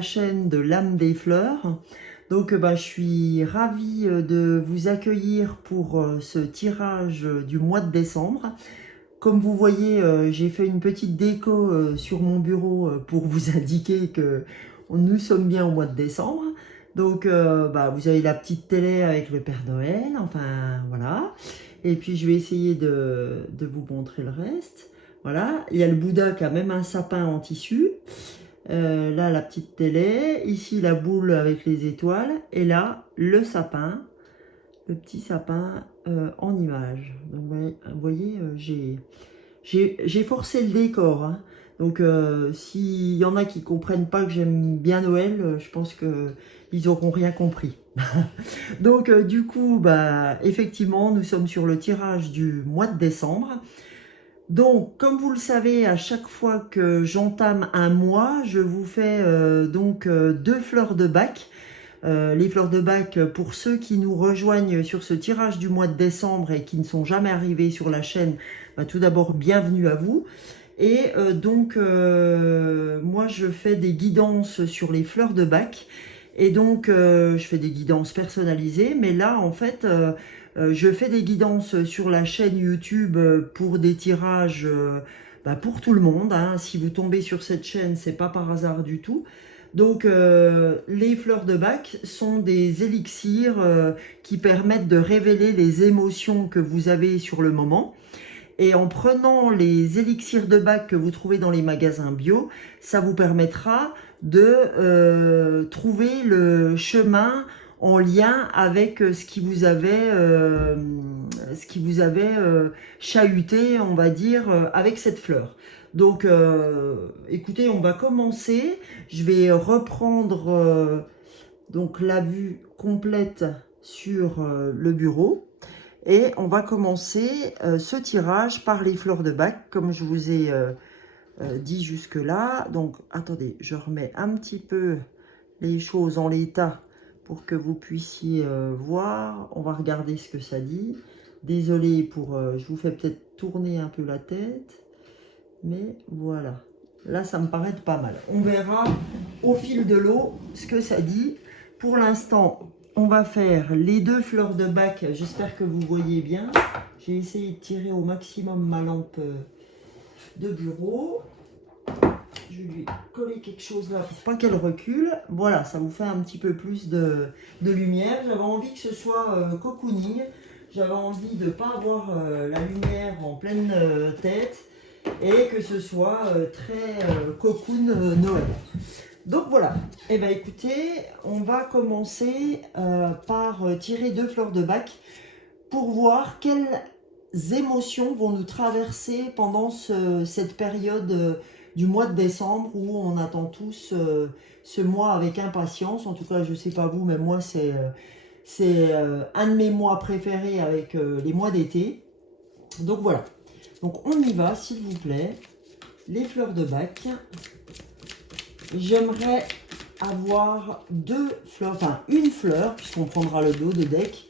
la chaîne de l'âme des fleurs. Donc je suis ravie de vous accueillir pour ce tirage du mois de décembre. Comme vous voyez, j'ai fait une petite déco sur mon bureau pour vous indiquer que nous sommes bien au mois de décembre. Donc vous avez la petite télé avec le Père Noël, enfin voilà. Et puis je vais essayer de vous montrer le reste. Voilà, il y a le Bouddha qui a même un sapin en tissu. Là, la petite télé. Ici, la boule avec les étoiles. Et là, le sapin. Le petit sapin en image. Donc, vous voyez, j'ai forcé le décor. Hein. Donc, s'il y en a qui ne comprennent pas que j'aime bien Noël, je pense qu'ils n'auront rien compris. Donc, du coup, effectivement, nous sommes sur le tirage du mois de décembre. Donc, comme vous le savez, à chaque fois que j'entame un mois, je vous fais deux fleurs de Bach. Les fleurs de Bach, pour ceux qui nous rejoignent sur ce tirage du mois de décembre et qui ne sont jamais arrivés sur la chaîne, tout d'abord, bienvenue à vous. Et moi, je fais des guidances sur les fleurs de Bach. Et donc, je fais des guidances personnalisées. Mais là, en fait... je fais des guidances sur la chaîne YouTube pour des tirages pour tout le monde. Hein. Si vous tombez sur cette chaîne, c'est pas par hasard du tout. Donc, les fleurs de Bach sont des élixirs qui permettent de révéler les émotions que vous avez sur le moment. Et en prenant les élixirs de Bach que vous trouvez dans les magasins bio, ça vous permettra de trouver le chemin en lien avec ce qui vous avait chahuté, on va dire, avec cette fleur. Donc, écoutez, on va commencer. Je vais reprendre donc la vue complète sur le bureau. Et on va commencer ce tirage par les fleurs de Bach, comme je vous ai dit jusque-là. Donc, attendez, je remets un petit peu les choses en l'état pour que vous puissiez voir. On va regarder ce que ça dit. Désolée pour... je vous fais peut-être tourner un peu la tête. Mais voilà. Là, ça me paraît pas mal. On verra au fil de l'eau ce que ça dit. Pour l'instant, on va faire les deux fleurs de Bach. J'espère que vous voyez bien. J'ai essayé de tirer au maximum ma lampe de bureau. Je vais lui coller quelque chose là pour pas qu'elle recule. Voilà, ça vous fait un petit peu plus de lumière. J'avais envie que ce soit cocooning. J'avais envie de ne pas avoir la lumière en pleine tête et que ce soit très cocoon Noël. Donc voilà. Eh bien écoutez, on va commencer par tirer deux fleurs de Bach pour voir quelles émotions vont nous traverser pendant cette période du mois de décembre où on attend tous ce mois avec impatience. En tout cas, je ne sais pas vous, mais moi, c'est un de mes mois préférés avec les mois d'été. Donc voilà. Donc on y va, s'il vous plaît. Les fleurs de Bach. J'aimerais avoir deux fleurs, enfin une fleur, puisqu'on prendra le dos de deck,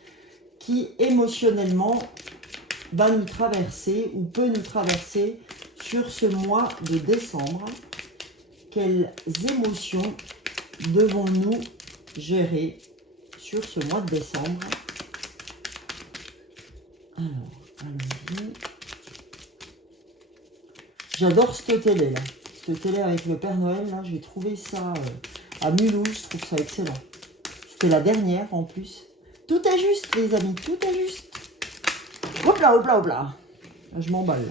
qui émotionnellement va nous traverser ou peut nous traverser sur ce mois de décembre. Quelles émotions devons-nous gérer sur ce mois de décembre? Alors, allons-y. J'adore cette télé là. Cette télé avec le Père Noël là, j'ai trouvé ça à Mulhouse, je trouve ça excellent. C'était la dernière en plus. Tout est juste les amis, tout est juste. Hop là, hop là, hop là. Là, je m'emballe.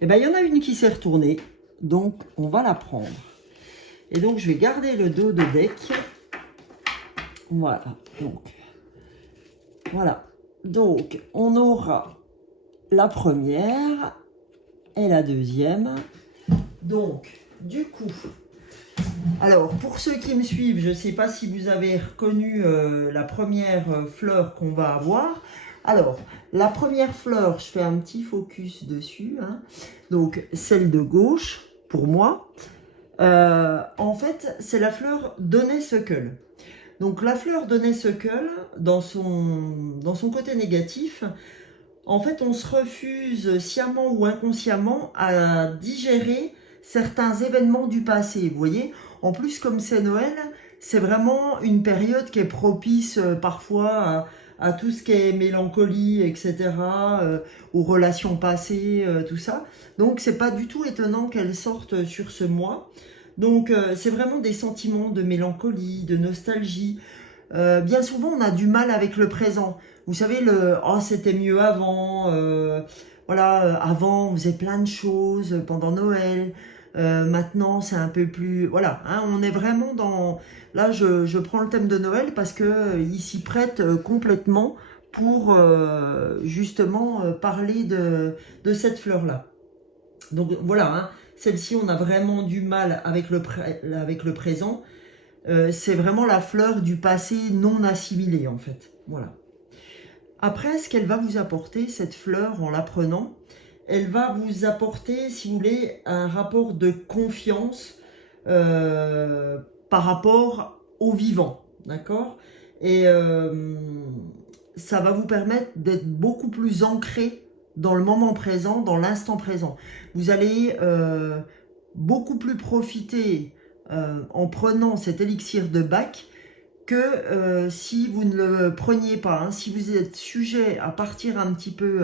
Et bien, il y en a une qui s'est retournée. Donc, on va la prendre. Et donc, je vais garder le dos de deck. Voilà. Donc, voilà. Donc, on aura la première et la deuxième. Donc, du coup... Alors, pour ceux qui me suivent, je ne sais pas si vous avez reconnu la première fleur qu'on va avoir. Alors, la première fleur, je fais un petit focus dessus. Hein. Donc, celle de gauche, pour moi. En fait, c'est la fleur d'Honeysuckle. Donc, la fleur d'Honeysuckle, dans son côté négatif, en fait, on se refuse sciemment ou inconsciemment à digérer certains événements du passé. Vous voyez ? En plus, comme c'est Noël, c'est vraiment une période qui est propice parfois à tout ce qui est mélancolie, etc., aux relations passées, tout ça. Donc, c'est pas du tout étonnant qu'elle sorte sur ce mois. Donc, c'est vraiment des sentiments de mélancolie, de nostalgie. Bien souvent, on a du mal avec le présent. Vous savez, oh, c'était mieux avant. Voilà, avant, on faisait plein de choses pendant Noël. Maintenant, c'est un peu plus. Voilà, hein, on est vraiment dans. Là, je prends le thème de Noël parce que il s'y prête complètement pour justement parler de cette fleur-là. Donc voilà, hein, celle-ci, on a vraiment du mal avec avec le présent. C'est vraiment la fleur du passé non assimilé en fait. Voilà. Après, ce qu'elle va vous apporter, cette fleur, en la prenant, elle va vous apporter, si vous voulez, un rapport de confiance par rapport au vivant. D'accord. Et ça va vous permettre d'être beaucoup plus ancré dans le moment présent, dans l'instant présent. Vous allez beaucoup plus profiter en prenant cet élixir de Bach que si vous ne le preniez pas. Hein. Si vous êtes sujet à partir un petit peu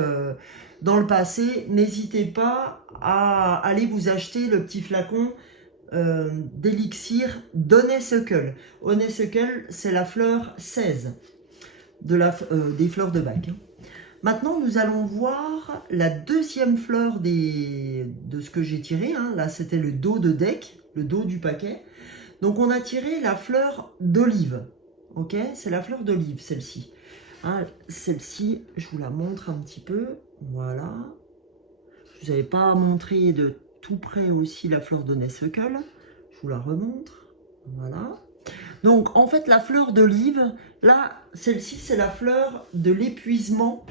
dans le passé, n'hésitez pas à aller vous acheter le petit flacon d'élixir d'Honeysuckle. Honeysuckle, c'est la fleur 16 des fleurs de Bach. Hein. Maintenant, nous allons voir la deuxième fleur de ce que j'ai tiré. Hein. Là, c'était le dos de deck, le dos du paquet. Donc, on a tiré la fleur d'olive. Ok, c'est la fleur d'olive, celle-ci. Hein, celle-ci, je vous la montre un petit peu. Voilà. Je vous avais pas montré de tout près aussi la fleur d'Honeysuckle. Je vous la remontre. Voilà. Donc, en fait, la fleur d'olive, là, celle-ci, c'est la fleur de l'épuisement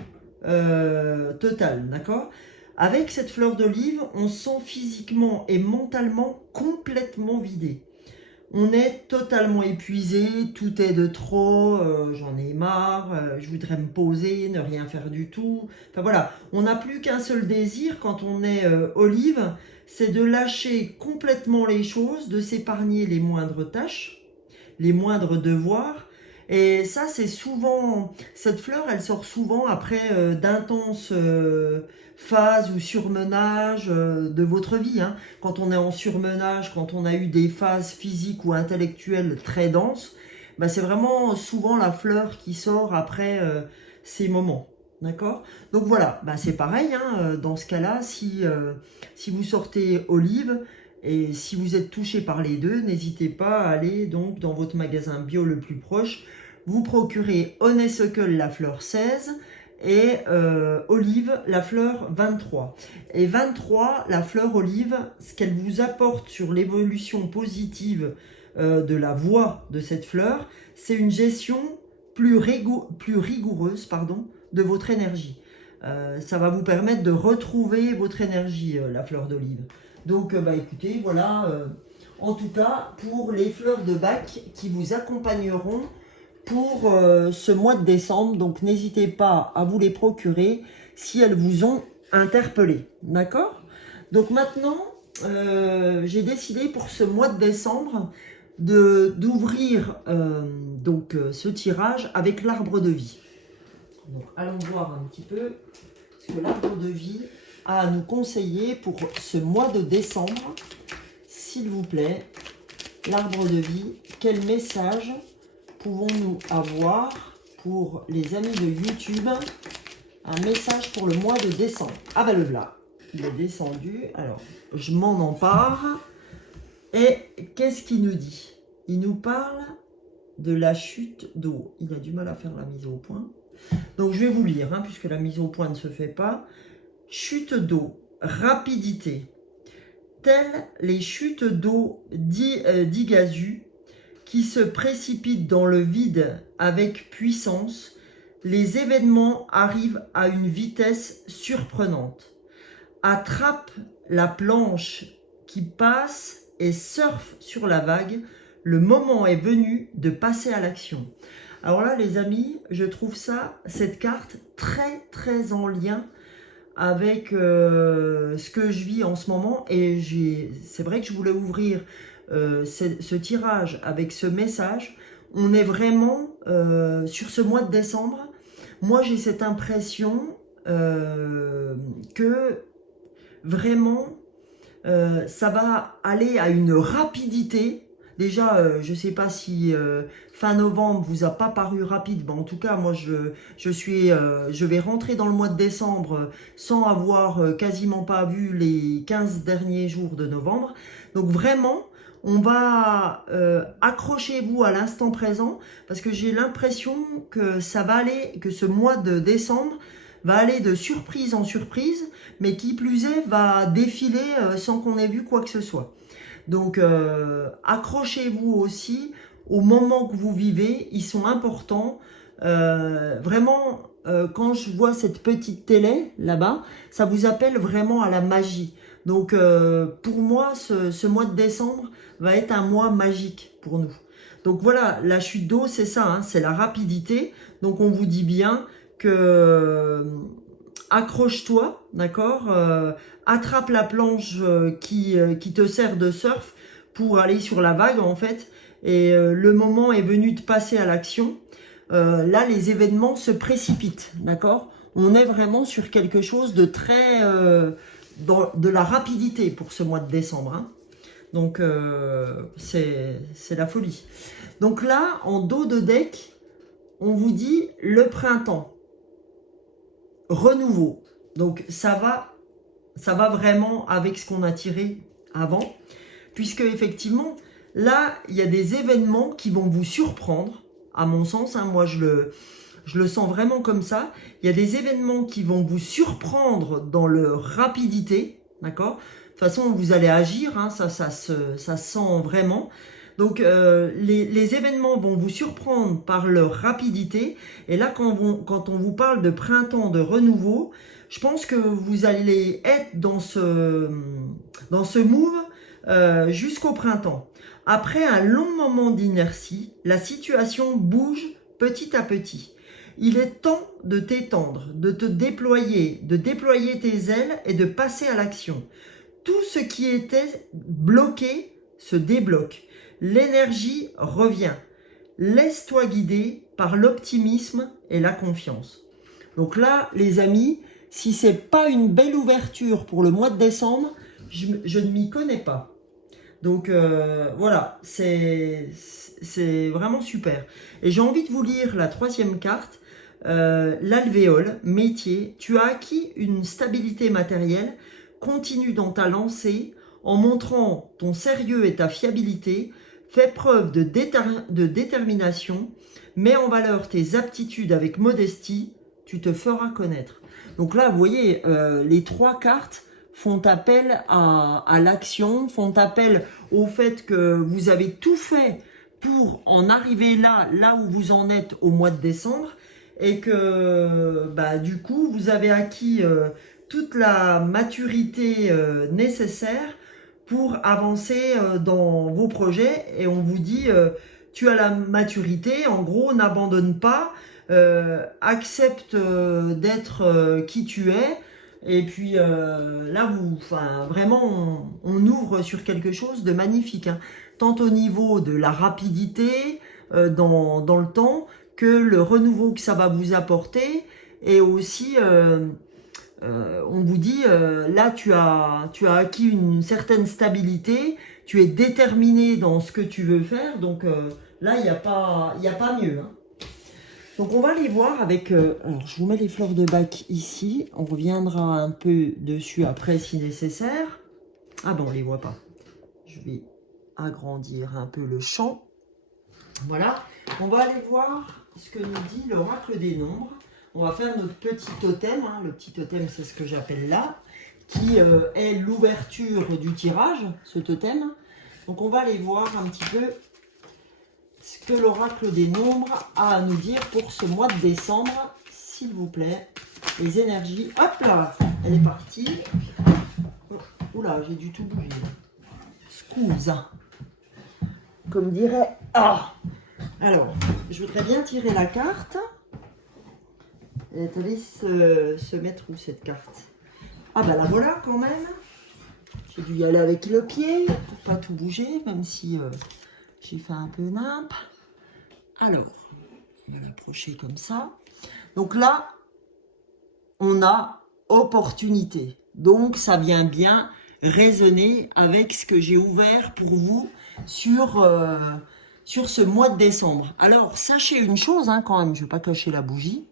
total, d'accord? Avec cette fleur d'olive, on se sent physiquement et mentalement complètement vidé. On est totalement épuisé, tout est de trop, j'en ai marre, je voudrais me poser, ne rien faire du tout. Enfin voilà, on n'a plus qu'un seul désir quand on est olive, c'est de lâcher complètement les choses, de s'épargner les moindres tâches, les moindres devoirs. Et ça, c'est souvent, cette fleur, elle sort souvent après d'intenses phases ou surmenage de votre vie. Hein. Quand on est en surmenage, quand on a eu des phases physiques ou intellectuelles très denses, bah, c'est vraiment souvent la fleur qui sort après ces moments. D'accord. Donc voilà, bah, c'est pareil, hein, dans ce cas-là, si vous sortez olive, et si vous êtes touché par les deux, n'hésitez pas à aller donc dans votre magasin bio le plus proche, vous procurer Honeysuckle la fleur 16 et olive la fleur 23. Et 23, la fleur olive, ce qu'elle vous apporte sur l'évolution positive de la voie de cette fleur, c'est une gestion plus rigoureuse de votre énergie. Ça va vous permettre de retrouver votre énergie, la fleur d'olive. Donc, bah, écoutez, voilà, en tout cas, pour les fleurs de Bach qui vous accompagneront pour ce mois de décembre. Donc, n'hésitez pas à vous les procurer si elles vous ont interpellé. D'accord? Donc, maintenant, j'ai décidé pour ce mois de décembre d'ouvrir ce tirage avec l'arbre de vie. Donc, allons voir un petit peu ce que l'arbre de vie a à nous conseiller pour ce mois de décembre. S'il vous plaît, l'arbre de vie, quel message pouvons-nous avoir pour les amis de YouTube? Un message pour le mois de décembre. Ah ben le voilà, il est descendu. Alors, je m'en empare. Et qu'est-ce qu'il nous dit? Il nous parle de la chute d'eau. Il a du mal à faire la mise au point. Donc, je vais vous lire, hein, puisque la mise au point ne se fait pas. Chute d'eau, rapidité. Telles les chutes d'eau d'Iguazu qui se précipitent dans le vide avec puissance, les événements arrivent à une vitesse surprenante. Attrape la planche qui passe et surfe sur la vague. Le moment est venu de passer à l'action. Alors là, les amis, je trouve cette carte très très en lien avec ce que je vis en ce moment. Et c'est vrai que je voulais ouvrir ce tirage avec ce message, on est vraiment sur ce mois de décembre. Moi, j'ai cette impression que vraiment, ça va aller à une rapidité. Déjà, je ne sais pas si fin novembre vous a pas paru rapide. Bon, en tout cas, moi, je vais rentrer dans le mois de décembre sans avoir quasiment pas vu les 15 derniers jours de novembre. Donc vraiment, on va accrochez-vous à l'instant présent parce que j'ai l'impression que ça va aller, que ce mois de décembre va aller de surprise en surprise, mais qui plus est, va défiler sans qu'on ait vu quoi que ce soit. Donc, accrochez-vous aussi aux moments que vous vivez, ils sont importants. Vraiment, quand je vois cette petite télé là-bas, ça vous appelle vraiment à la magie. Donc, pour moi, ce mois de décembre va être un mois magique pour nous. Donc voilà, la chute d'eau, c'est ça, hein, c'est la rapidité. Donc, on vous dit bien que accroche-toi, d'accord, attrape la planche qui te sert de surf pour aller sur la vague en fait, et le moment est venu de passer à l'action. Là, les événements se précipitent, d'accord. On est vraiment sur quelque chose de très de la rapidité pour ce mois de décembre, hein. Donc c'est la folie. Donc là, en dos de deck, on vous dit le printemps, renouveau. Donc ça va vraiment avec ce qu'on a tiré avant, puisque effectivement là il y a des événements qui vont vous surprendre, à mon sens, hein. Moi je le sens vraiment comme ça. Il y a des événements qui vont vous surprendre dans leur rapidité, d'accord. De toute façon vous allez agir, hein, ça se sent vraiment. Donc les événements vont vous surprendre par leur rapidité. Et là, quand on vous parle de printemps, de renouveau, je pense que vous allez être dans ce move jusqu'au printemps. Après un long moment d'inertie, la situation bouge petit à petit. Il est temps de t'étendre, de te déployer, de déployer tes ailes et de passer à l'action. Tout ce qui était bloqué se débloque. L'énergie revient. Laisse-toi guider par l'optimisme et la confiance. Donc là, les amis, si ce n'est pas une belle ouverture pour le mois de décembre, je ne m'y connais pas. Donc voilà, c'est vraiment super. Et j'ai envie de vous lire la troisième carte, l'alvéole, métier. Tu as acquis une stabilité matérielle, continue dans ta lancée en montrant ton sérieux et ta fiabilité. Fais preuve de détermination, mets en valeur tes aptitudes avec modestie, tu te feras connaître. Donc là, vous voyez, les trois cartes font appel à l'action, font appel au fait que vous avez tout fait pour en arriver là où vous en êtes au mois de décembre, et que bah, du coup, vous avez acquis toute la maturité nécessaire pour avancer dans vos projets. Et on vous dit, tu as la maturité, en gros, n'abandonne pas, accepte d'être qui tu es. Et puis là, vraiment, on ouvre sur quelque chose de magnifique, hein. Tant au niveau de la rapidité dans le temps, que le renouveau que ça va vous apporter, et aussi on vous dit, là tu as acquis une certaine stabilité, tu es déterminé dans ce que tu veux faire, donc là il n'y a pas mieux, hein. Donc on va aller voir avec, alors je vous mets les fleurs de bac ici, on reviendra un peu dessus après si nécessaire. Ah bon, on ne les voit pas, je vais agrandir un peu le champ. Voilà, on va aller voir ce que nous dit l'oracle des nombres. On va faire notre petit totem, hein. Le petit totem, c'est ce que j'appelle là, qui est l'ouverture du tirage, ce totem. Donc on va aller voir un petit peu ce que l'oracle des nombres a à nous dire pour ce mois de décembre, s'il vous plaît. Les énergies, hop là, elle est partie. Oula, j'ai du tout bougé. Scusa. Comme dirait... Ah. Alors, je voudrais bien tirer la carte. Elle est allée se mettre où cette carte? Ah bah la voilà quand même. J'ai dû y aller avec le pied pour pas tout bouger, même si j'ai fait un peu nimp. Alors, on va l'approcher comme ça. Donc là, on a opportunité. Donc, ça vient bien résonner avec ce que j'ai ouvert pour vous sur ce mois de décembre. Alors, sachez une chose, hein, quand même, je ne vais pas cacher la bougie.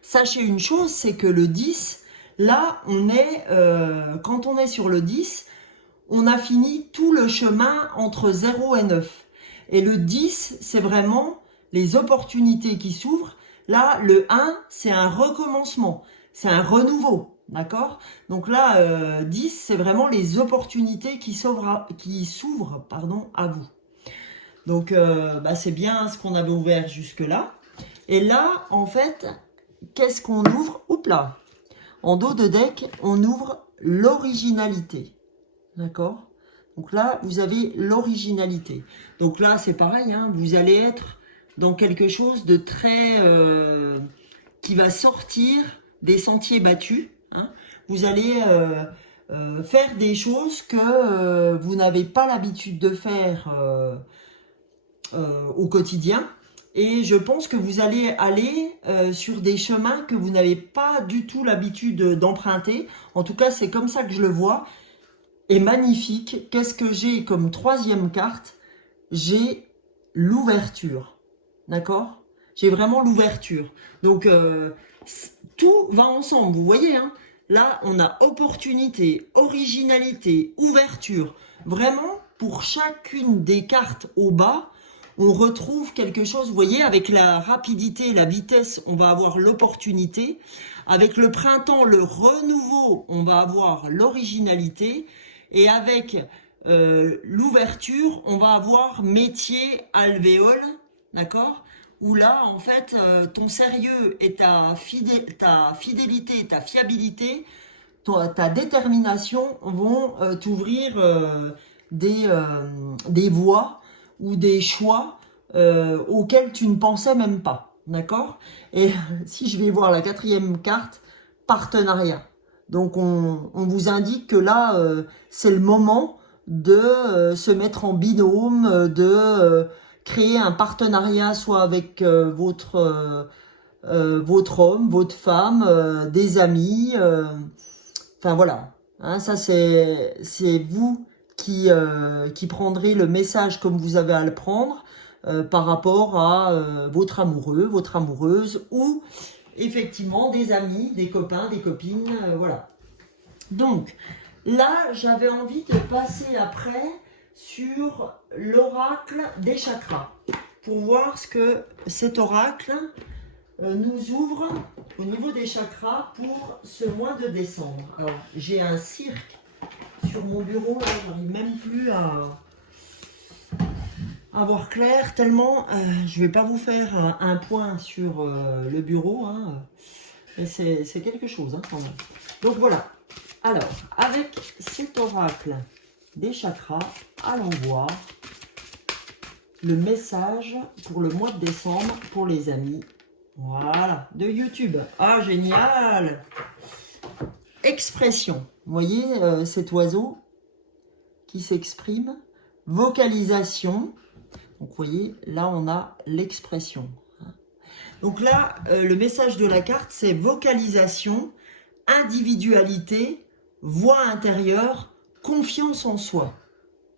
Sachez une chose, c'est que le 10, là, quand on est sur le 10, on a fini tout le chemin entre 0 et 9. Et le 10, c'est vraiment les opportunités qui s'ouvrent. Là, le 1, c'est un recommencement, c'est un renouveau, d'accord? Donc là, 10, c'est vraiment les opportunités qui s'ouvrent à vous. Donc, c'est bien ce qu'on avait ouvert jusque-là. Et là, en fait, qu'est-ce qu'on ouvre? Oups là! En dos de deck, on ouvre l'originalité. D'accord? Donc là, vous avez l'originalité. Donc là, c'est pareil, hein, vous allez être dans quelque chose de très... qui va sortir des sentiers battus. Hein. Vous allez faire des choses que vous n'avez pas l'habitude de faire au quotidien. Et je pense que vous allez aller sur des chemins que vous n'avez pas du tout l'habitude d'emprunter. En tout cas, c'est comme ça que je le vois. Et magnifique. Qu'est-ce que j'ai comme troisième carte? J'ai l'ouverture. D'accord? J'ai vraiment l'ouverture. Donc, tout va ensemble, vous voyez, hein? Là, on a opportunité, originalité, ouverture. Vraiment, pour chacune des cartes au bas, on retrouve quelque chose, vous voyez, avec la rapidité, la vitesse, on va avoir l'opportunité. Avec le printemps, le renouveau, on va avoir l'originalité. Et avec l'ouverture, on va avoir métier, alvéole, d'accord? Où là, en fait, ton sérieux et ta fidélité, ta fiabilité, ta détermination vont t'ouvrir des voies ou des choix auxquels tu ne pensais même pas, d'accord? Et si je vais voir la quatrième carte, partenariat. Donc on vous indique que là, c'est le moment de se mettre en binôme, de créer un partenariat soit avec votre homme, votre femme, des amis. Enfin voilà, hein, ça c'est vous qui prendrez le message comme vous avez à le prendre par rapport à votre amoureux, votre amoureuse ou effectivement des amis, des copains, des copines, voilà. Donc là, j'avais envie de passer après sur l'oracle des chakras pour voir ce que cet oracle nous ouvre au niveau des chakras pour ce mois de décembre. Alors, j'ai un cirque sur mon bureau, là, j'arrive même plus à voir clair, tellement je vais pas vous faire un point sur le bureau, hein, mais c'est quelque chose, hein, quand même. Donc voilà, alors, avec cet oracle des chakras, allons voir le message pour le mois de décembre pour les amis. Voilà, de YouTube. Ah, génial! Expression. Vous voyez cet oiseau qui s'exprime. Vocalisation. Donc, vous voyez, là, on a l'expression. Donc là, le message de la carte, c'est vocalisation, individualité, voix intérieure, confiance en soi.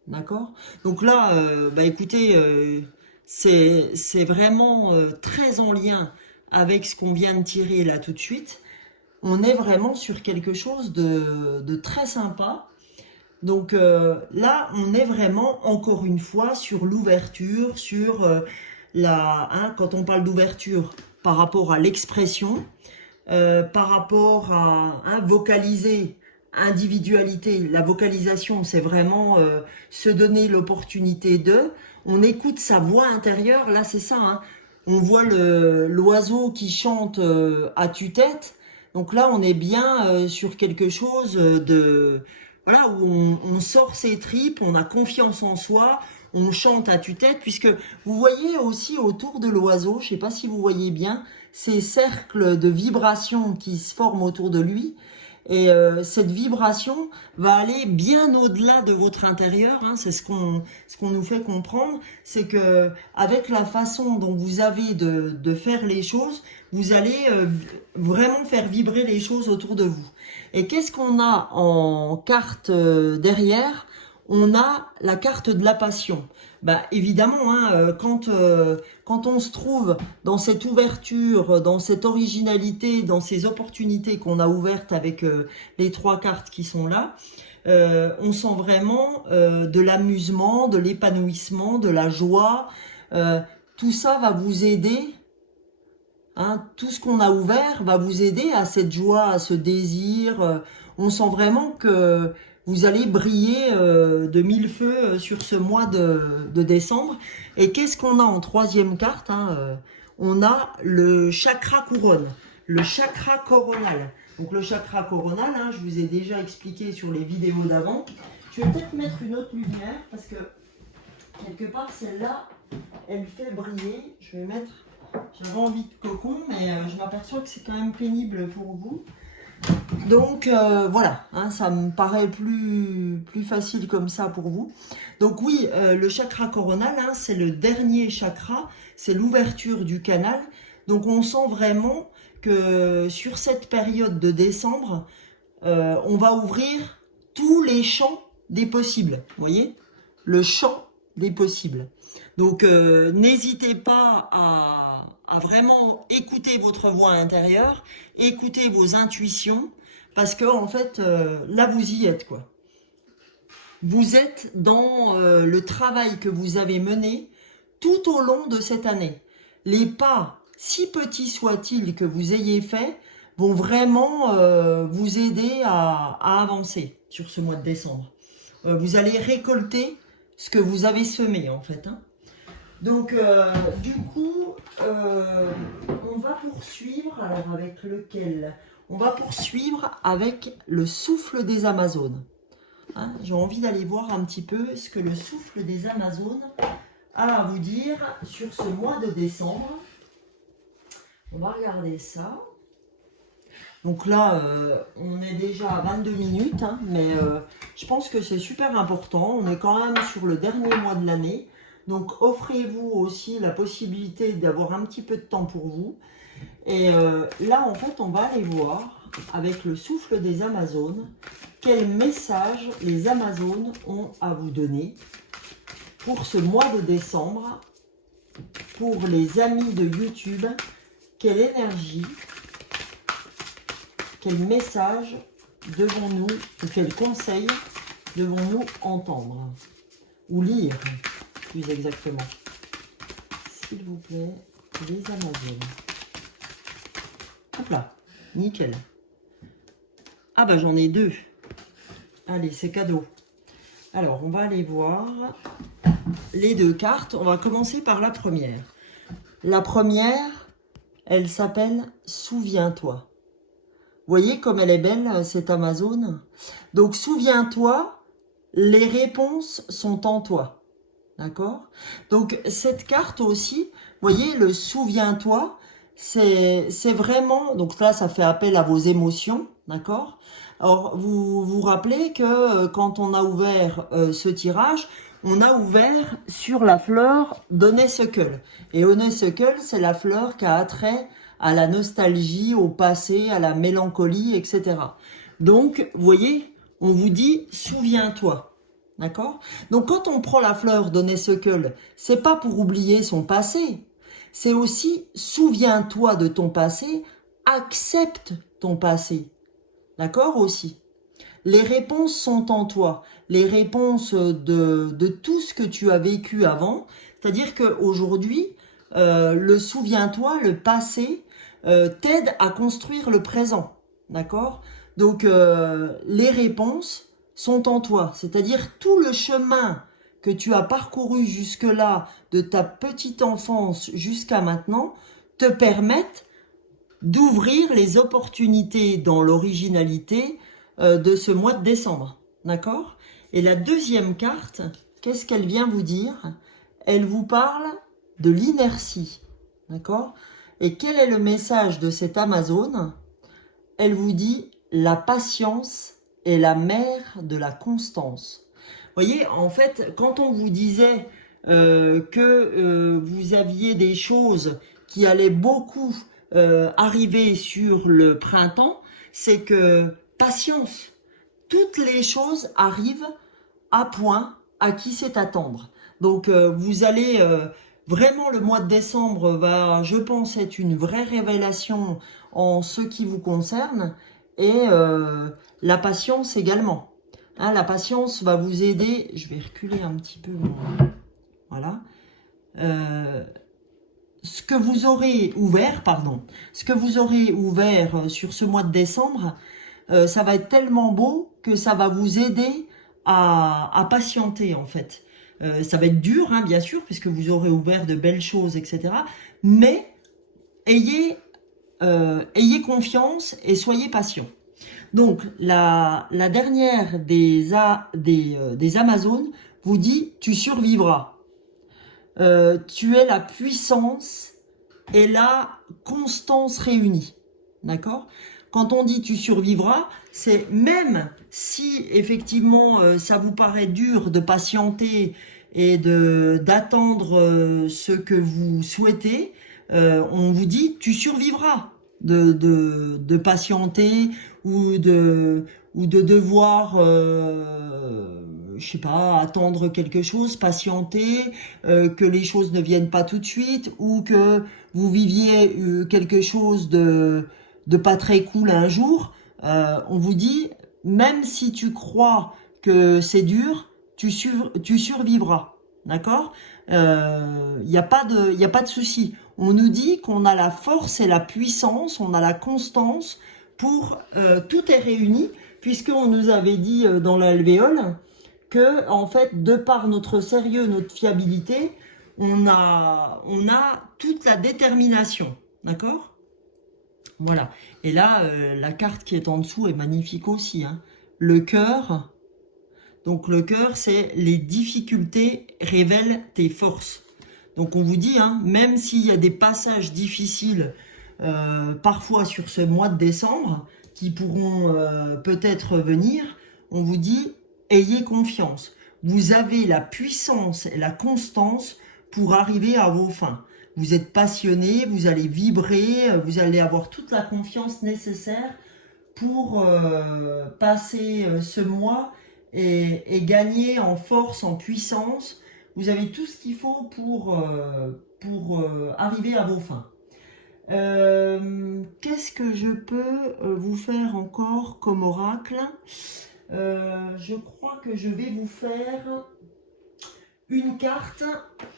D'accord? Donc là, écoutez, c'est vraiment très en lien avec ce qu'on vient de tirer là tout de suite. On est vraiment sur quelque chose de très sympa. Donc là, on est vraiment, encore une fois, sur l'ouverture, sur quand on parle d'ouverture par rapport à l'expression, par rapport à vocaliser, individualité. La vocalisation, c'est vraiment se donner l'opportunité de. On écoute sa voix intérieure, là c'est ça, hein. On voit l'oiseau qui chante à tue-tête. Donc là, on est bien sur quelque chose de... Voilà, où on sort ses tripes, on a confiance en soi, on chante à tue-tête, puisque vous voyez aussi autour de l'oiseau, je ne sais pas si vous voyez bien, ces cercles de vibrations qui se forment autour de lui. Et cette vibration va aller bien au-delà de votre intérieur, hein. C'est ce qu'on nous fait comprendre, c'est que avec la façon dont vous avez de faire les choses, vous allez vraiment faire vibrer les choses autour de vous. Et qu'est-ce qu'on a en carte derrière? On a la carte de la passion. Bah évidemment, hein, quand on se trouve dans cette ouverture, dans cette originalité, dans ces opportunités qu'on a ouvertes avec les 3 cartes qui sont là, on sent vraiment de l'amusement, de l'épanouissement, de la joie. Tout ça va vous aider. Hein, tout ce qu'on a ouvert va vous aider à cette joie, à ce désir. On sent vraiment que vous allez briller de mille feux sur ce mois de décembre. Et qu'est-ce qu'on a en 3e carte, hein, on a le chakra couronne, le chakra coronal. Donc le chakra coronal, hein, je vous ai déjà expliqué sur les vidéos d'avant. Je vais peut-être mettre une autre lumière parce que quelque part celle-là, elle fait briller. Je vais mettre... J'avais envie de cocon, mais je m'aperçois que c'est quand même pénible pour vous. Donc voilà, hein, ça me paraît plus facile comme ça pour vous. Donc oui, le chakra coronal, hein, c'est le dernier chakra, c'est l'ouverture du canal. Donc on sent vraiment que sur cette période de décembre, on va ouvrir tous les champs des possibles. Vous voyez? Le champ des possibles. Donc n'hésitez pas à vraiment écouter votre voix intérieure, écouter vos intuitions, parce que en fait, là vous y êtes quoi. Vous êtes dans le travail que vous avez mené tout au long de cette année. Les pas, si petits soient-ils que vous ayez fait, vont vraiment vous aider à avancer sur ce mois de décembre. Vous allez récolter ce que vous avez semé en fait, hein. Donc, du coup, on va poursuivre, alors avec lequel? On va poursuivre avec le souffle des Amazones. Hein, j'ai envie d'aller voir un petit peu ce que le souffle des Amazones a à vous dire sur ce mois de décembre. On va regarder ça. Donc là, on est déjà à 22 minutes, hein, mais je pense que c'est super important. On est quand même sur le dernier mois de l'année. Donc offrez-vous aussi la possibilité d'avoir un petit peu de temps pour vous. Et là, en fait, on va aller voir avec le souffle des Amazones quel message les Amazones ont à vous donner pour ce mois de décembre. Pour les amis de YouTube, quelle énergie, quel message devons-nous, ou quel conseil devons-nous entendre ou lire plus exactement. S'il vous plaît, les Amazones. Hop là, nickel. Ah bah j'en ai 2. Allez, c'est cadeau. Alors, on va aller voir les 2 cartes. On va commencer par la première. La première, elle s'appelle « Souviens-toi ». Vous voyez comme elle est belle, cette Amazone? Donc, souviens-toi, les réponses sont en toi. D'accord? Donc, cette carte aussi, vous voyez, le souviens-toi, c'est vraiment... Donc là, ça fait appel à vos émotions, d'accord? Alors, vous vous rappelez que quand on a ouvert ce tirage, on a ouvert sur la fleur d'Honeysuckle. Et Honeysuckle, c'est la fleur qui a attrait à la nostalgie, au passé, à la mélancolie, etc. Donc, vous voyez, on vous dit « souviens-toi ». D'accord? Donc, quand on prend la fleur d'Honeysuckle, c'est pas pour oublier son passé. C'est aussi « souviens-toi de ton passé, accepte ton passé ». D'accord aussi? Les réponses sont en toi. Les réponses de tout ce que tu as vécu avant. C'est-à-dire qu'aujourd'hui, le souviens-toi, le passé, t'aide à construire le présent. D'accord? Donc, les réponses sont en toi. C'est-à-dire tout le chemin que tu as parcouru jusque-là, de ta petite enfance jusqu'à maintenant, te permettent d'ouvrir les opportunités dans l'originalité de ce mois de décembre. D'accord? Et la deuxième carte, qu'est-ce qu'elle vient vous dire? Elle vous parle de l'inertie. D'accord? Et quel est le message de cette Amazone? Elle vous dit la patience est la mère de la constance. Vous voyez, en fait, quand on vous disait que vous aviez des choses qui allaient beaucoup arriver sur le printemps, c'est que patience, toutes les choses arrivent à point à qui sait attendre. Donc vous allez vraiment, le mois de décembre va, je pense, être une vraie révélation en ce qui vous concerne, et la patience également. Hein, la patience va vous aider. Je vais reculer un petit peu. Voilà. Ce que vous aurez ouvert, sur ce mois de décembre, ça va être tellement beau que ça va vous aider à patienter, en fait. Ça va être dur, hein, bien sûr, puisque vous aurez ouvert de belles choses, etc. Mais ayez confiance et soyez patient. Donc, la dernière des Amazones vous dit « Tu survivras ». Tu es la puissance et la constance réunies. D'accord ? Quand on dit tu survivras, c'est même si effectivement ça vous paraît dur de patienter et d'attendre ce que vous souhaitez, on vous dit tu survivras de patienter ou de devoir je sais pas, attendre quelque chose, patienter, que les choses ne viennent pas tout de suite, ou que vous viviez quelque chose de pas très cool un jour, on vous dit, même si tu crois que c'est dur, tu survivras. D'accord ? Y a pas de souci. On nous dit qu'on a la force et la puissance, on a la constance pour tout est réuni, puisqu'on nous avait dit dans l'alvéole que, en fait, de par notre sérieux, notre fiabilité, on a toute la détermination. D'accord ? Voilà. Et là, la carte qui est en dessous est magnifique aussi. Hein. Le cœur. Donc, le cœur, c'est les difficultés révèlent tes forces. Donc, on vous dit, hein, même s'il y a des passages difficiles, parfois sur ce mois de décembre, qui pourront peut-être venir, on vous dit, ayez confiance. Vous avez la puissance et la constance pour arriver à vos fins. Vous êtes passionné, vous allez vibrer, vous allez avoir toute la confiance nécessaire pour passer ce mois et gagner en force, en puissance. Vous avez tout ce qu'il faut pour arriver à vos fins. Qu'est-ce que je peux vous faire encore comme oracle ? Je crois que je vais vous faire une carte,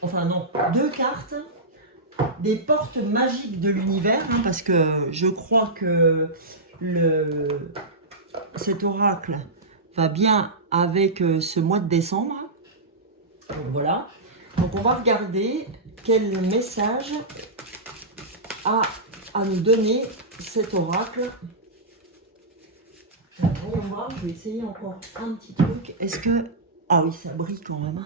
enfin non, 2 cartes, des portes magiques de l'univers, hein, parce que je crois que cet oracle va bien avec ce mois de décembre. Donc voilà. Donc on va regarder quel message a à nous donner cet oracle. Voyons voir, je vais essayer encore un petit truc. Est-ce que... Ah oui, ça brille quand même.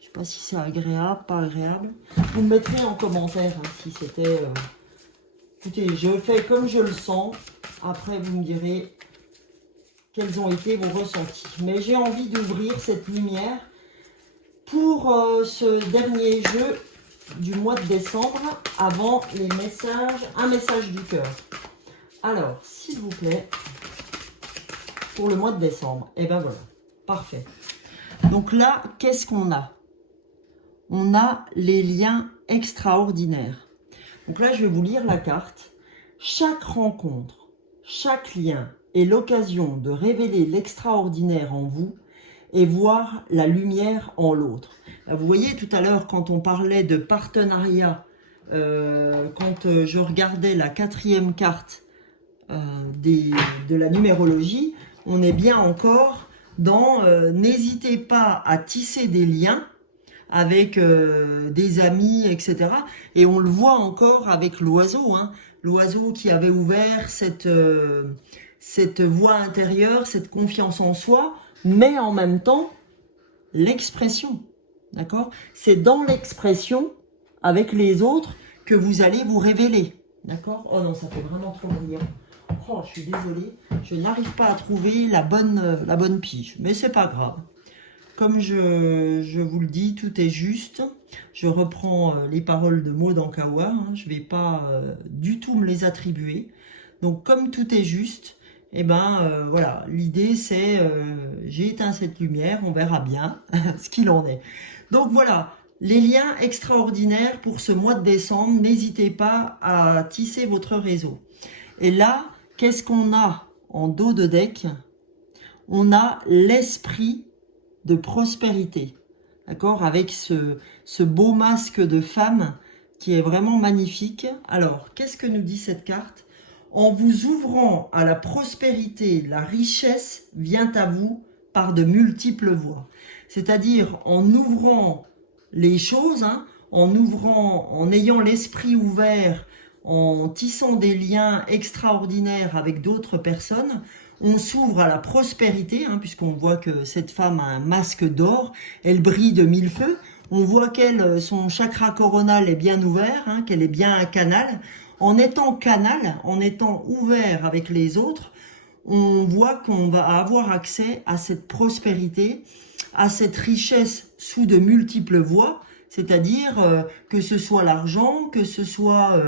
Je sais pas si c'est agréable, pas agréable. Vous me mettrez en commentaire hein, si c'était... Écoutez, je fais comme je le sens. Après, vous me direz quels ont été vos ressentis. Mais j'ai envie d'ouvrir cette lumière pour ce dernier jeu du mois de décembre avant les messages, un message du cœur. Alors, s'il vous plaît, pour le mois de décembre, et ben voilà, parfait. Donc là, qu'est-ce qu'on a? On a les liens extraordinaires. Donc là, je vais vous lire la carte. Chaque rencontre, chaque lien est l'occasion de révéler l'extraordinaire en vous et voir la lumière en l'autre. Vous voyez tout à l'heure quand on parlait de partenariat, quand je regardais la 4e carte de la numérologie, on est bien encore dans n'hésitez pas à tisser des liens avec des amis, etc. Et on le voit encore avec l'oiseau, hein. L'oiseau qui avait ouvert cette voie intérieure, cette confiance en soi, mais en même temps, l'expression, d'accord? C'est dans l'expression avec les autres que vous allez vous révéler, D'accord? Oh non, ça fait vraiment trop brillant. Oh, je suis désolée. Je n'arrive pas à trouver la bonne pige. Mais c'est pas grave. Comme je vous le dis, tout est juste. Je reprends les paroles de Maud Ankawa. Hein, je ne vais pas du tout me les attribuer. Donc, comme tout est juste, et voilà, l'idée c'est, j'ai éteint cette lumière, on verra bien ce qu'il en est. Donc voilà, les liens extraordinaires pour ce mois de décembre, n'hésitez pas à tisser votre réseau. Et là, qu'est-ce qu'on a en dos de deck? On a l'esprit de prospérité, d'accord, avec ce beau masque de femme qui est vraiment magnifique. Alors, qu'est-ce que nous dit cette carte? En vous ouvrant à la prospérité, la richesse vient à vous par de multiples voies. C'est-à-dire en ouvrant les choses, hein, en ayant l'esprit ouvert, en tissant des liens extraordinaires avec d'autres personnes, on s'ouvre à la prospérité, hein, puisqu'on voit que cette femme a un masque d'or, elle brille de mille feux. On voit son chakra coronal est bien ouvert, hein, qu'elle est bien un canal. En étant canal, en étant ouvert avec les autres, on voit qu'on va avoir accès à cette prospérité, à cette richesse sous de multiples voies, c'est-à-dire que ce soit l'argent, que ce soit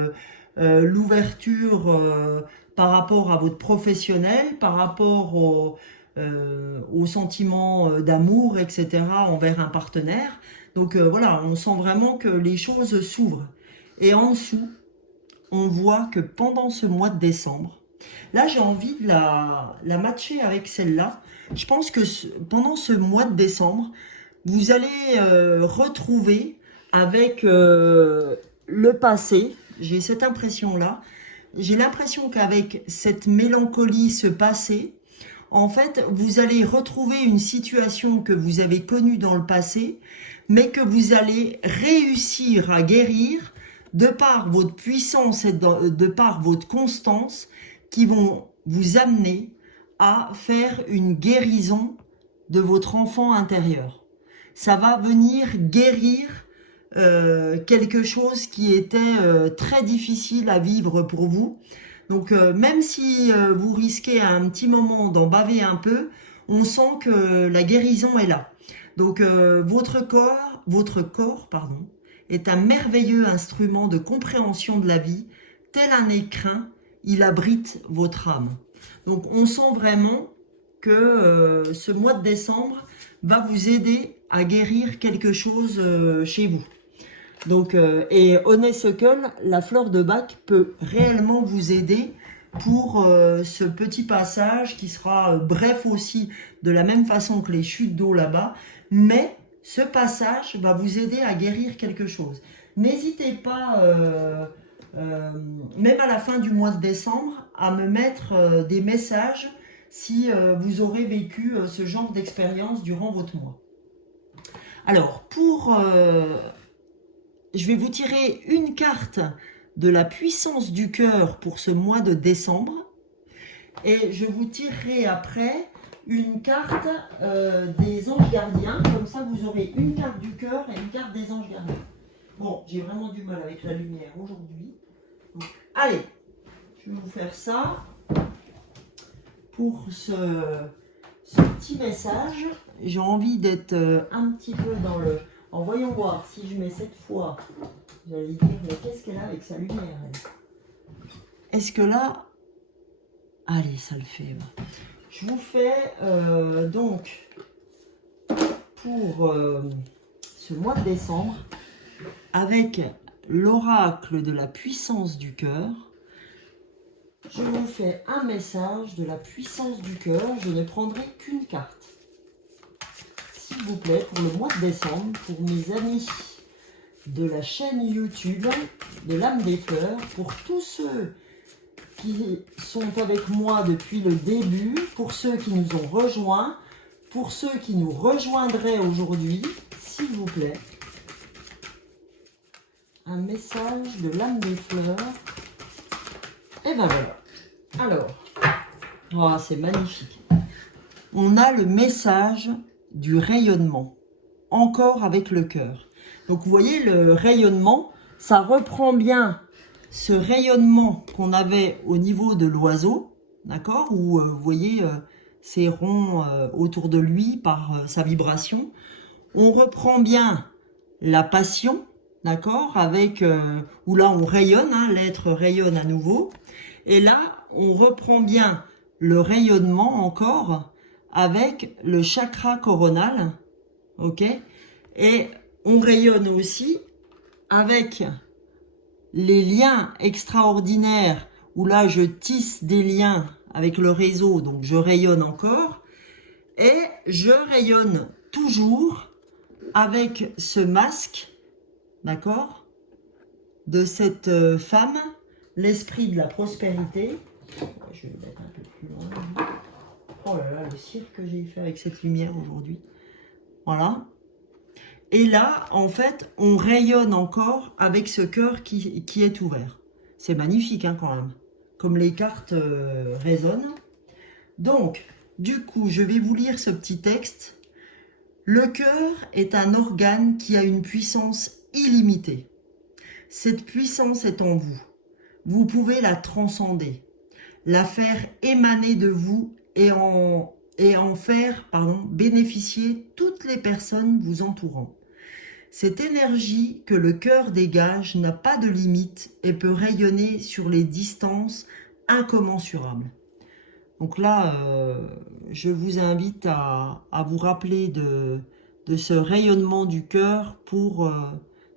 l'ouverture par rapport à votre professionnel, par rapport au sentiment d'amour, etc., envers un partenaire. Donc voilà, on sent vraiment que les choses s'ouvrent. Et en dessous, on voit que pendant ce mois de décembre, là j'ai envie de la matcher avec celle-là. Je pense que pendant ce mois de décembre, vous allez retrouver avec le passé, j'ai cette impression-là, j'ai l'impression qu'avec cette mélancolie, ce passé, en fait, vous allez retrouver une situation que vous avez connue dans le passé, mais que vous allez réussir à guérir de par votre puissance et de par votre constance qui vont vous amener à faire une guérison de votre enfant intérieur. Ça va venir guérir quelque chose qui était très difficile à vivre pour vous. Donc même si vous risquez à un petit moment d'en baver un peu, on sent que la guérison est là. Donc votre corps, est un merveilleux instrument de compréhension de la vie. Tel un écrin, il abrite votre âme. Donc on sent vraiment que ce mois de décembre va vous aider à guérir quelque chose chez vous. Donc, et Honeysuckle, la fleur de Bach, peut réellement vous aider pour ce petit passage qui sera bref aussi, de la même façon que les chutes d'eau là-bas, mais ce passage va vous aider à guérir quelque chose. N'hésitez pas, même à la fin du mois de décembre, à me mettre des messages si vous aurez vécu ce genre d'expérience durant votre mois. Alors, je vais vous tirer une carte de la puissance du cœur pour ce mois de décembre. Et je vous tirerai après une carte des anges gardiens. Comme ça, vous aurez une carte du cœur et une carte des anges gardiens. Bon, j'ai vraiment du mal avec la lumière aujourd'hui. Allez, je vais vous faire ça pour ce petit message. J'ai envie d'être un petit peu dans le... En voyons voir si je mets cette fois, j'allais dire, mais qu'est-ce qu'elle a avec sa lumière, elle? Est-ce que là... Allez, ça le fait. Je vous fais donc, pour ce mois de décembre, avec l'oracle de la puissance du cœur, je vous fais un message de la puissance du cœur. Je ne prendrai qu'une carte. S'il vous plaît, pour le mois de décembre, pour mes amis de la chaîne YouTube de l'âme des fleurs, pour tous ceux qui sont avec moi depuis le début, pour ceux qui nous ont rejoints, pour ceux qui nous rejoindraient aujourd'hui, s'il vous plaît, un message de l'âme des fleurs. Et ben voilà. Alors, oh, c'est magnifique. On a le message du rayonnement, encore avec le cœur. Donc vous voyez, le rayonnement, ça reprend bien ce rayonnement qu'on avait au niveau de l'oiseau, d'accord, où vous voyez ces ronds autour de lui par sa vibration. On reprend bien la passion, d'accord, avec où là on rayonne, hein, l'être rayonne à nouveau. Et là, on reprend bien le rayonnement encore avec le chakra coronal, ok. Et on rayonne aussi avec les liens extraordinaires, où là je tisse des liens avec le réseau, donc je rayonne encore, et je rayonne toujours avec ce masque, d'accord, de cette femme, l'esprit de la prospérité. Je vais le mettre un peu plus loin. Oh là là, le cirque que j'ai fait avec cette lumière aujourd'hui. Voilà. Et là, en fait, on rayonne encore avec ce cœur qui est ouvert. C'est magnifique, hein, quand même. Comme les cartes résonnent. Donc, du coup, je vais vous lire ce petit texte. Le cœur est un organe qui a une puissance illimitée. Cette puissance est en vous. Vous pouvez la transcender, la faire émaner de vous et en faire bénéficier toutes les personnes vous entourant. Cette énergie que le cœur dégage n'a pas de limite et peut rayonner sur les distances incommensurables. Donc là, je vous invite à vous rappeler de ce rayonnement du cœur pour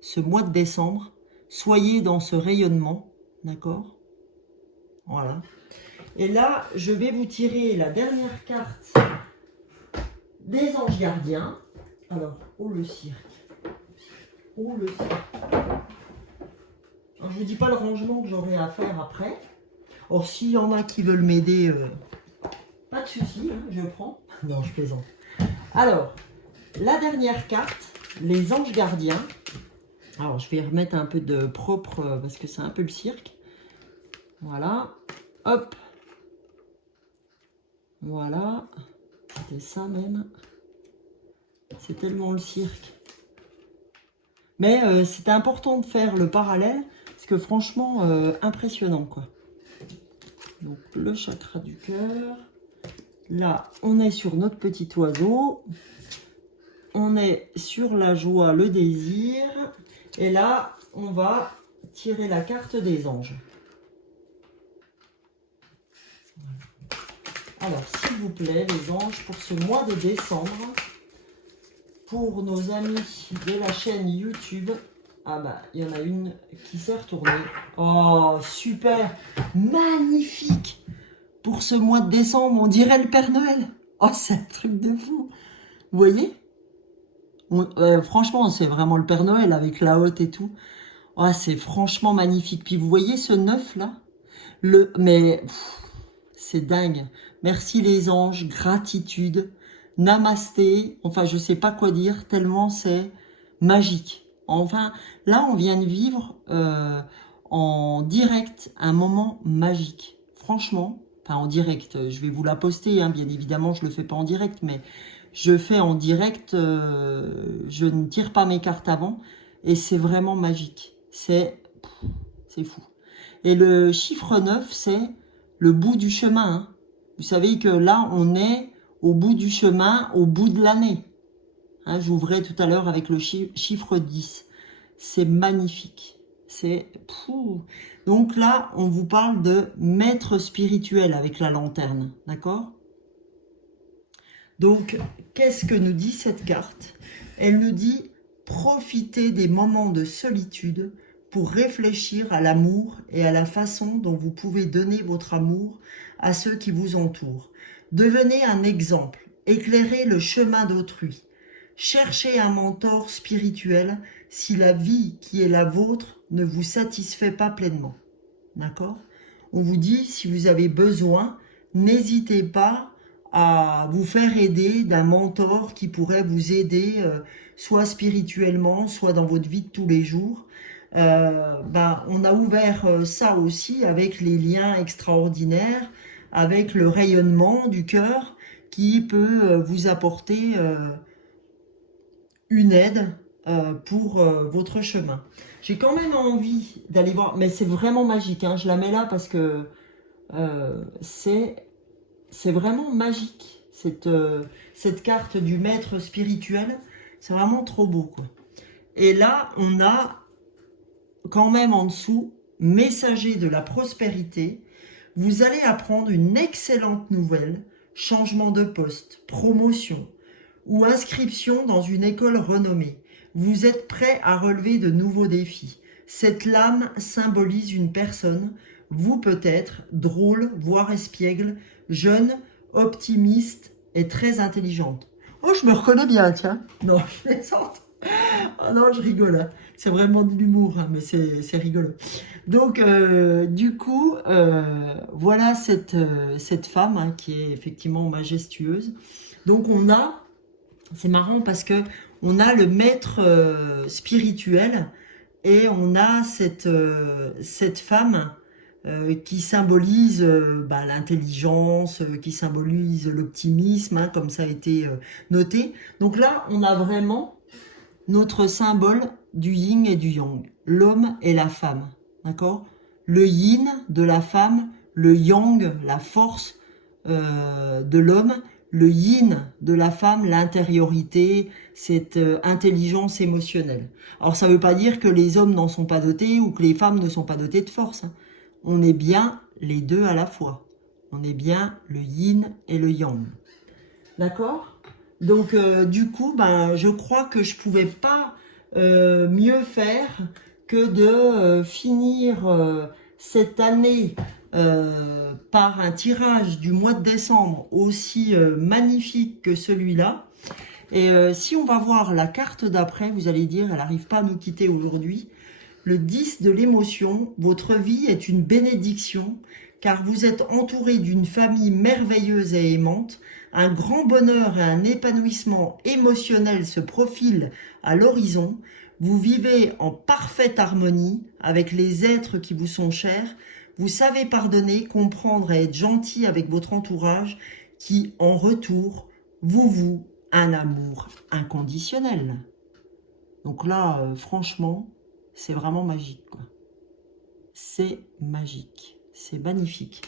ce mois de décembre. Soyez dans ce rayonnement, d'accord? Voilà. Et là, je vais vous tirer la dernière carte des anges gardiens. Alors, oh le cirque. Oh le cirque. Alors, je ne vous dis pas le rangement que j'aurai à faire après. Or, s'il y en a qui veulent m'aider, pas de souci, hein, je prends. Non, je plaisante. Alors, la dernière carte, les anges gardiens. Alors, je vais remettre un peu de propre parce que c'est un peu le cirque. Voilà. Hop. Voilà. C'était ça même. C'est tellement le cirque. Mais c'était important de faire le parallèle parce que franchement, impressionnant, quoi. Donc, le chakra du cœur. Là, on est sur notre petit oiseau. On est sur la joie, le désir. Et là, on va tirer la carte des anges. Alors, s'il vous plaît, les anges, pour ce mois de décembre, pour nos amis de la chaîne YouTube, ah bah, il y en a une qui s'est retournée. Oh, super, magnifique. Pour ce mois de décembre, on dirait le Père Noël. Oh, c'est un truc de fou. Vous voyez? Franchement, c'est vraiment le Père Noël avec la hotte et tout. Oh, c'est franchement magnifique. Puis vous voyez ce neuf là? C'est dingue. Merci les anges, gratitude, namasté. Enfin, je sais pas quoi dire tellement c'est magique. Enfin, là, on vient de vivre en direct un moment magique. Franchement, enfin en direct. Je vais vous la poster, hein, bien évidemment, je le fais pas en direct, mais je fais en direct. Je ne tire pas mes cartes avant et c'est vraiment magique. C'est fou. Et le chiffre 9, c'est le bout du chemin. Hein. Vous savez que là, on est au bout du chemin, au bout de l'année. Hein, j'ouvrais tout à l'heure avec le chiffre 10. C'est magnifique. C'est donc là, on vous parle de maître spirituel avec la lanterne. D'accord? Donc, qu'est-ce que nous dit cette carte? Elle nous dit profitez des moments de solitude pour réfléchir à l'amour et à la façon dont vous pouvez donner votre amour à ceux qui vous entourent. Devenez un exemple, éclairez le chemin d'autrui. Cherchez un mentor spirituel si la vie qui est la vôtre ne vous satisfait pas pleinement. D'accord? On vous dit, si vous avez besoin, n'hésitez pas à vous faire aider d'un mentor qui pourrait vous aider, soit spirituellement, soit dans votre vie de tous les jours. On a ouvert ça aussi avec les liens extraordinaires, avec le rayonnement du cœur qui peut vous apporter une aide pour votre chemin. J'ai quand même envie d'aller voir, mais c'est vraiment magique, hein, je la mets là parce que c'est vraiment magique, cette carte du maître spirituel, c'est vraiment trop beau, quoi. Et là, on a quand même en dessous, messager de la prospérité, vous allez apprendre une excellente nouvelle, changement de poste, promotion ou inscription dans une école renommée. Vous êtes prêt à relever de nouveaux défis. Cette lame symbolise une personne, vous peut-être, drôle, voire espiègle, jeune, optimiste et très intelligente. Oh, je me reconnais bien, tiens. Non, je plaisante. Oh non, je rigole, hein. C'est vraiment de l'humour, hein, mais c'est rigolo. Donc, du coup, voilà cette femme, hein, qui est effectivement majestueuse. Donc, c'est marrant parce que on a le maître spirituel et on a cette femme qui symbolise l'intelligence, qui symbolise l'optimisme, hein, comme ça a été noté. Donc là, on a vraiment notre symbole du yin et du yang, l'homme et la femme, d'accord? Le yin de la femme, le yang, la force de l'homme, le yin de la femme, l'intériorité, cette intelligence émotionnelle. Alors ça ne veut pas dire que les hommes n'en sont pas dotés ou que les femmes ne sont pas dotées de force, hein. On est bien les deux à la fois. On est bien le yin et le yang. D'accord? Donc, du coup, je crois que je pouvais pas mieux faire que de finir cette année par un tirage du mois de décembre aussi magnifique que celui-là. Et si on va voir la carte d'après, vous allez dire, elle n'arrive pas à nous quitter aujourd'hui. Le 10 de l'émotion, votre vie est une bénédiction, car vous êtes entouré d'une famille merveilleuse et aimante. Un grand bonheur et un épanouissement émotionnel se profilent à l'horizon. Vous vivez en parfaite harmonie avec les êtres qui vous sont chers. Vous savez pardonner, comprendre et être gentil avec votre entourage qui, en retour, vous voue un amour inconditionnel. Donc là, franchement, c'est vraiment magique, quoi. C'est magique, c'est magnifique.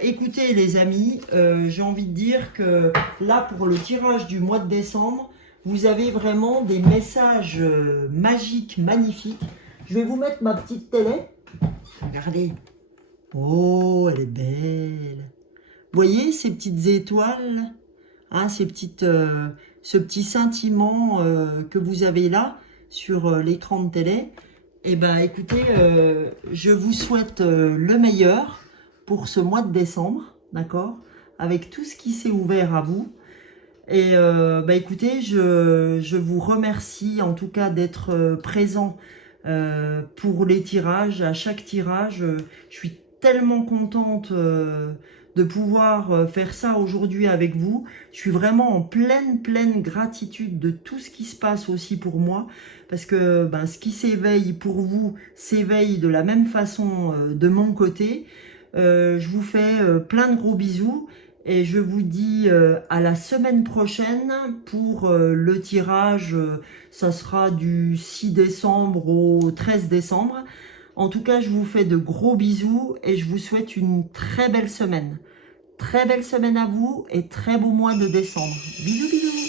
Écoutez les amis, j'ai envie de dire que là pour le tirage du mois de décembre, vous avez vraiment des messages magiques, magnifiques. Je vais vous mettre ma petite télé. Regardez. Oh, elle est belle. Vous voyez ces petites étoiles, hein, ce petit scintillement que vous avez là sur l'écran de télé. Écoutez, je vous souhaite le meilleur pour ce mois de décembre, d'accord? Avec tout ce qui s'est ouvert à vous. Et écoutez, je vous remercie en tout cas d'être présent pour les tirages. À chaque tirage, je suis tellement contente de pouvoir faire ça aujourd'hui avec vous. Je suis vraiment en pleine gratitude de tout ce qui se passe aussi pour moi, parce que ce qui s'éveille pour vous s'éveille de la même façon de mon côté. Je vous fais plein de gros bisous et je vous dis à la semaine prochaine pour le tirage. Ça sera du 6 décembre au 13 décembre. En tout cas, je vous fais de gros bisous et je vous souhaite une très belle semaine. Très belle semaine à vous et très beau mois de décembre. Bisous bisous.